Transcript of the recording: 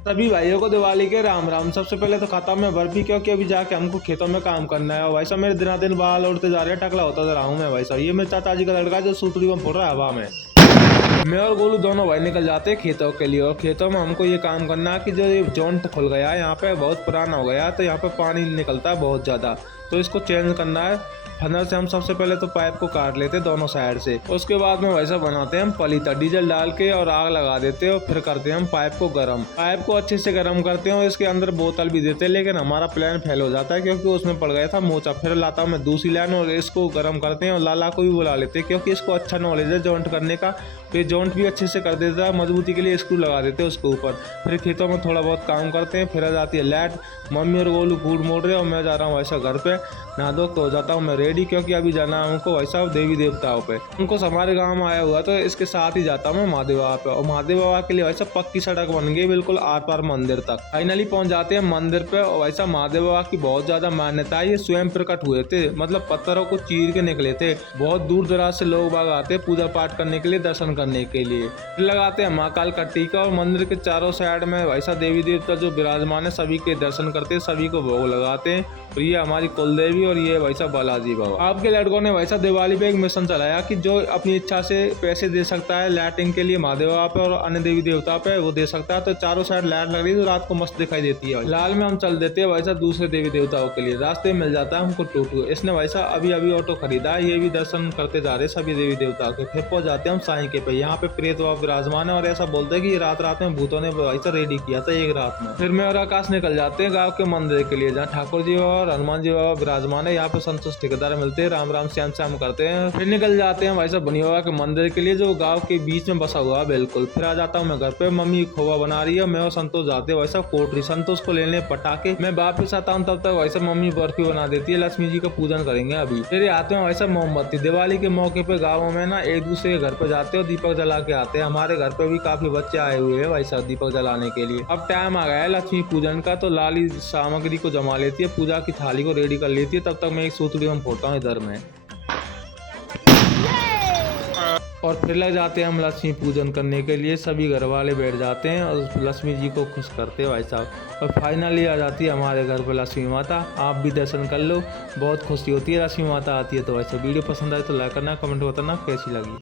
सभी भाइयों को दिवाली के राम राम। सबसे पहले तो खाता हूं मैं बर्फी, क्योंकि अभी जाके हमको खेतों में काम करना है। और भाई साहब मेरे दिनादिन बाल उड़ते जा रहे हैं, टकला होता जा रहा हूँ मैं भाई साहब। ये मेरे चाचा जी का लड़का है जो सूतरी में फोड़ रहा है हवा में। मैं और गोलू दोनों भाई निकल जाते हैं खेतों के लिए। और खेतों में हमको ये काम करना है कि जो ये जॉइंट खुल गया है यहाँ पे, बहुत पुराना हो गया है, तो यहाँ पे पानी निकलता है बहुत ज़्यादा, तो इसको चेंज करना है। फनर से हम सबसे पहले तो पाइप को काट लेते हैं दोनों साइड से। उसके बाद में वैसा बनाते हैं हम पलीता, डीजल डाल के और आग लगा देते हैं। और फिर करते हैं हम पाइप को गर्म। पाइप को अच्छे से गर्म करते हैं और इसके अंदर बोतल भी देते हैं, लेकिन हमारा प्लान फेल हो जाता है क्योंकि उसमें पड़ गया था मोचा। फिर लाता हूँ मैं दूसरी लाइन और इसको गर्म करते हैं। और लाला को भी बुला लेते हैं क्योंकि इसको अच्छा नॉलेज है जॉइंट करने का। फिर जॉइंट भी अच्छे से कर देता है, मजबूती के लिए स्क्रू लगा देते हैं उसके ऊपर। फिर खेतों में थोड़ा बहुत काम करते हैं। फिर आ जाती है लाइट। मम्मी और गोलू फूड मोड़ रहे हैं और मैं जा रहा हूँ वैसा घर पे। नहा धो के हो जाता हूँ मैं रेडी, क्योंकि अभी जाना है हमको वैसा देवी देवताओं पे। उनको हमारे गाँव में आया हुआ तो इसके साथ ही जाता हूँ मैं महादेव बाबा पे। और महादेव बाबा के लिए वैसा पक्की सड़क बन गई बिल्कुल आर पार मंदिर तक। फाइनली पहुंच जाते हैं मंदिर पे। और वैसा महादेव बाबा की बहुत ज्यादा मान्यता है। ये स्वयं प्रकट हुए थे, मतलब पत्थरों को चीर के निकले थे। बहुत दूर दराज से लोग बाग आते हैं पूजा पाठ करने के लिए, दर्शन करने के लिए। फिर लगाते हैं महाकाल का टीका। और मंदिर के चारों साइड में वैसा देवी देवता जो विराजमान है सभी के दर्शन करते हैं, सभी को भोग लगाते हैं। और ये हमारी कुलदेवी और ये वैसा बालाजी बाबा। आपके लड़कों ने वैसा दिवाली पे एक मिशन चलाया कि जो अपनी इच्छा से पैसे दे सकता है लाइटिंग के लिए महादेव बाबा पे और अन्य देवी देवता पे, वो दे सकता है। तो चारों साइड लाइट लग रही है तो रात को मस्त दिखाई देती है। लाल में हम चल देते हैं वैसा दूसरे देवी देवताओं के लिए। रास्ते में मिल जाता है हमको टूटू। इसने वैसा अभी अभी ऑटो खरीदा है, ये भी दर्शन करते जा रहे सभी देवी देवताओं के। फिर पहुंच जाते हैं हम साईं के पे। यहाँ पे प्रेत बाबा विराजमान है और ऐसा बोलते हैं कि रात रात में भूतों ने वैसा रेडी किया था एक रात में। फिर मैं और आकाश निकल जाते हैं गाँव के मंदिर के लिए, जहाँ ठाकुर जी और हनुमान जी बाबा विराजमान है। यहाँ पे संतोष ठेकेदार मिलते हैं, राम राम श्याम श्याम करते हैं। फिर निकल जाते हैं वैसा बनी बाबा के मंदिर के लिए जो गांव के बीच में बसा हुआ है बिल्कुल। फिर आ जाता हूँ मैं घर पे। मम्मी खोवा बना रही है, मैं और संतोष जाते हैं वैसा कोटरी। संतोष को लेने पटाखे। मैं वापस आता हूँ तब तक वैसा मम्मी बर्फी बना देती है। लक्ष्मी जी का पूजन करेंगे अभी। फिर आते हैं वैसा मोमबत्ती। दिवाली के मौके पे गाँव में ना एक दूसरे के घर पे जाते हैं और दीपक जला के आते हैं। हमारे घर पे भी काफी बच्चे आए हुए हैं वैसा दीपक जलाने के लिए। अब टाइम आ गया है लक्ष्मी पूजन का, तो लाली सामग्री को जमा लेती है, पूजा की थाली को रेडी कर लेती है। तब तक मैं एक सूतरी में फोड़ता हूँ इधर में। और फिर लग जाते हैं हम लक्ष्मी पूजन करने के लिए। सभी घर वाले बैठ जाते हैं और लक्ष्मी जी को खुश करते हैं भाई साहब। और फाइनली आ जाती है हमारे घर पर लक्ष्मी माता। आप भी दर्शन कर लो, बहुत खुशी होती है लक्ष्मी माता आती है। तो वैसे वीडियो पसंद आए तो लाइक करना, कमेंट बताना कैसी लगी।